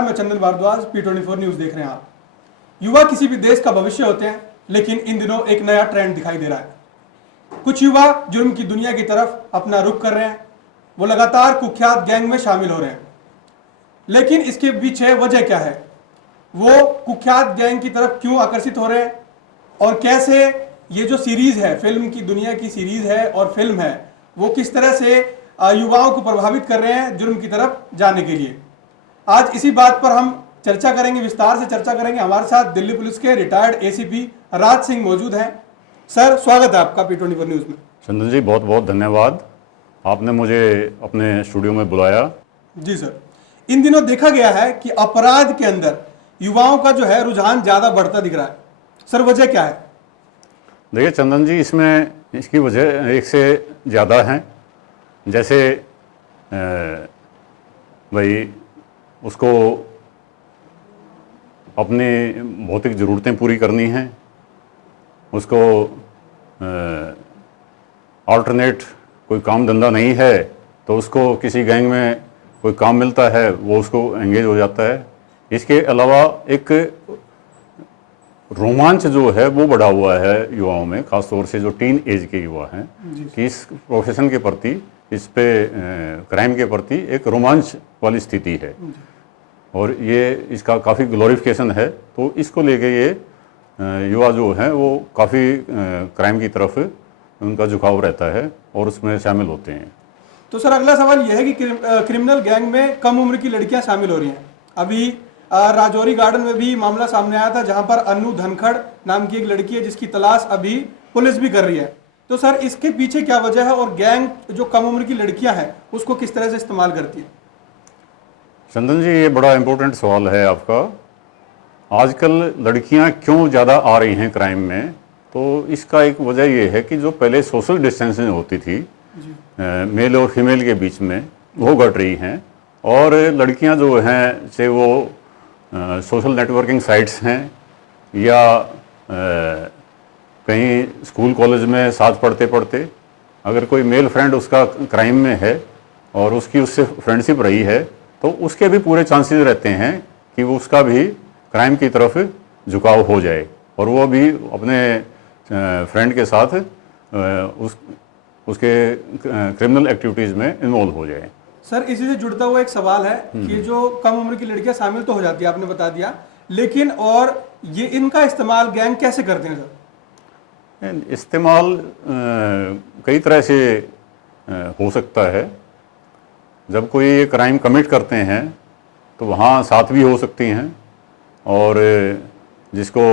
मैं चंदन Bhardwaj, P24 news देख रहे हैं आप। युवा किसी भी देश का भविष्य होते हैं, लेकिन इन दिनों एक नया ट्रेंड दिखाई दे रहा है। कुछ युवा जुर्म की दुनिया की तरफ अपना रुख कर रहे हैं। वो लगातार कुख्यात गैंग में शामिल हो रहे हैं, लेकिन इसके पीछे वजह क्या है? वो कुख्यात गैंग की तरफ क्यों आकर्षित हो रहे हैं और कैसे ये जो सीरीज है, फिल्म की दुनिया की सीरीज है और फिल्म है, वो किस तरह से युवाओं को प्रभावित कर रहे हैं जुर्म की तरफ जाने के लिए। आज इसी बात पर हम चर्चा करेंगे, विस्तार से चर्चा करेंगे। हमारे साथ दिल्ली पुलिस के रिटायर्ड एसीपी राज सिंह मौजूद हैं। सर, स्वागत है आपका P24 न्यूज में। चंदन जी, बहुत बहुत धन्यवाद, आपने मुझे अपने स्टूडियो में बुलाया। जी सर, इन दिनों देखा गया है कि अपराध के अंदर युवाओं का जो है रुझान ज्यादा बढ़ता दिख रहा है। सर, वजह क्या है? देखिए चंदन जी, इसमें इसकी वजह एक से ज़्यादा हैं। जैसे भाई उसको अपनी भौतिक ज़रूरतें पूरी करनी हैं, उसको अल्टरनेट कोई काम धंधा नहीं है तो उसको किसी गैंग में कोई काम मिलता है, वो उसको एंगेज हो जाता है। इसके अलावा एक रोमांच जो है वो बढ़ा हुआ है युवाओं में, ख़ासतौर से जो टीन एज के युवा हैं, कि इस प्रोफेशन के प्रति, इस पे क्राइम के प्रति एक रोमांच वाली स्थिति है और ये इसका काफ़ी ग्लोरिफिकेशन है। तो इसको लेके ये युवा जो हैं वो काफ़ी क्राइम की तरफ उनका झुकाव रहता है और उसमें शामिल होते हैं। तो सर, अगला सवाल यह है कि क्रिमिनल गैंग में कम उम्र की लड़कियां शामिल हो रही हैं। अभी राजौरी गार्डन में भी मामला सामने आया था, जहां पर अनु धनखड़ नाम की एक लड़की है जिसकी तलाश अभी पुलिस भी कर रही है। तो सर, इसके पीछे क्या वजह है और गैंग जो कम उम्र की लड़कियां हैं उसको किस तरह से इस्तेमाल करती है? चंदन जी, ये बड़ा इम्पोर्टेंट सवाल है आपका। आजकल लड़कियां क्यों ज़्यादा आ रही हैं क्राइम में? तो इसका एक वजह ये है कि जो पहले सोशल डिस्टेंसिंग होती थी मेल और फीमेल के बीच में, वो घट रही हैं और लड़कियां जो हैं से वो सोशल नेटवर्किंग साइट्स हैं या कहीं स्कूल कॉलेज में साथ पढ़ते पढ़ते अगर कोई मेल फ्रेंड उसका क्राइम में है और उसकी उससे फ्रेंडशिप रही है तो उसके भी पूरे चांसेस रहते हैं कि वो उसका भी क्राइम की तरफ झुकाव हो जाए और वो भी अपने फ्रेंड के साथ उसके क्रिमिनल एक्टिविटीज़ में इन्वॉल्व हो जाए। सर, इसी से जुड़ता हुआ एक सवाल है कि जो कम उम्र की लड़कियां शामिल तो हो जाती है, आपने बता दिया, लेकिन और ये इनका इस्तेमाल गैंग कैसे करते हैं सर? इस्तेमाल कई तरह से हो सकता है। जब कोई ये क्राइम कमिट करते हैं तो वहाँ साथ भी हो सकती हैं और जिसको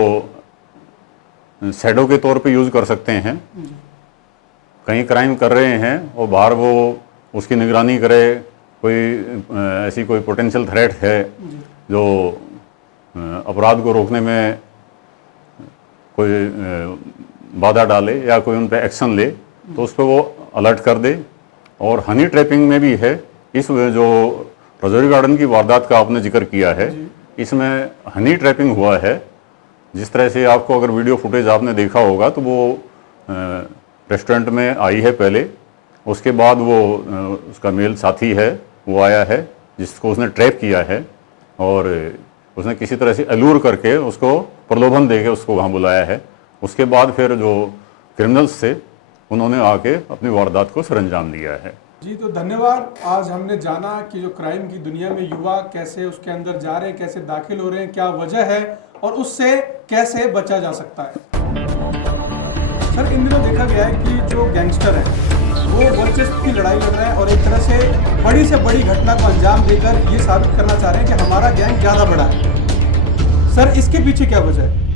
शैडो के तौर पे यूज़ कर सकते हैं। कहीं क्राइम कर रहे हैं और बाहर वो उसकी निगरानी करे, कोई ऐसी कोई पोटेंशियल थ्रेट है जो अपराध को रोकने में कोई बाधा डाले या कोई उन पे एक्शन ले तो उस पर वो अलर्ट कर दे। और हनी ट्रैपिंग में भी है। इस जो राजौरी गार्डन की वारदात का आपने जिक्र किया है, इसमें हनी ट्रैपिंग हुआ है। जिस तरह से आपको अगर वीडियो फुटेज आपने देखा होगा तो वो रेस्टोरेंट में आई है पहले, उसके बाद वो उसका मेल साथी है वो आया है जिसको उसने ट्रैप किया है और उसने किसी तरह से अलूर करके उसको प्रलोभन देके उसको वहाँ बुलाया है। उसके बाद फिर जो क्रिमिनल्स थे उन्होंने आके अपनी वारदात को सरंजाम दिया है। जी, तो धन्यवाद। आज हमने जाना कि जो क्राइम की दुनिया में युवा कैसे उसके अंदर जा रहे हैं, कैसे दाखिल हो रहे हैं, क्या वजह है और उससे कैसे बचा जा सकता है। सर, इन दिनों देखा गया है कि जो गैंगस्टर हैं वो वर्चस्व की लड़ाई लड़ रहे हैं और एक तरह से बड़ी घटना को अंजाम देकर ये साबित करना चाह रहे हैं कि हमारा गैंग ज़्यादा बड़ा है। सर, इसके पीछे क्या वजह है?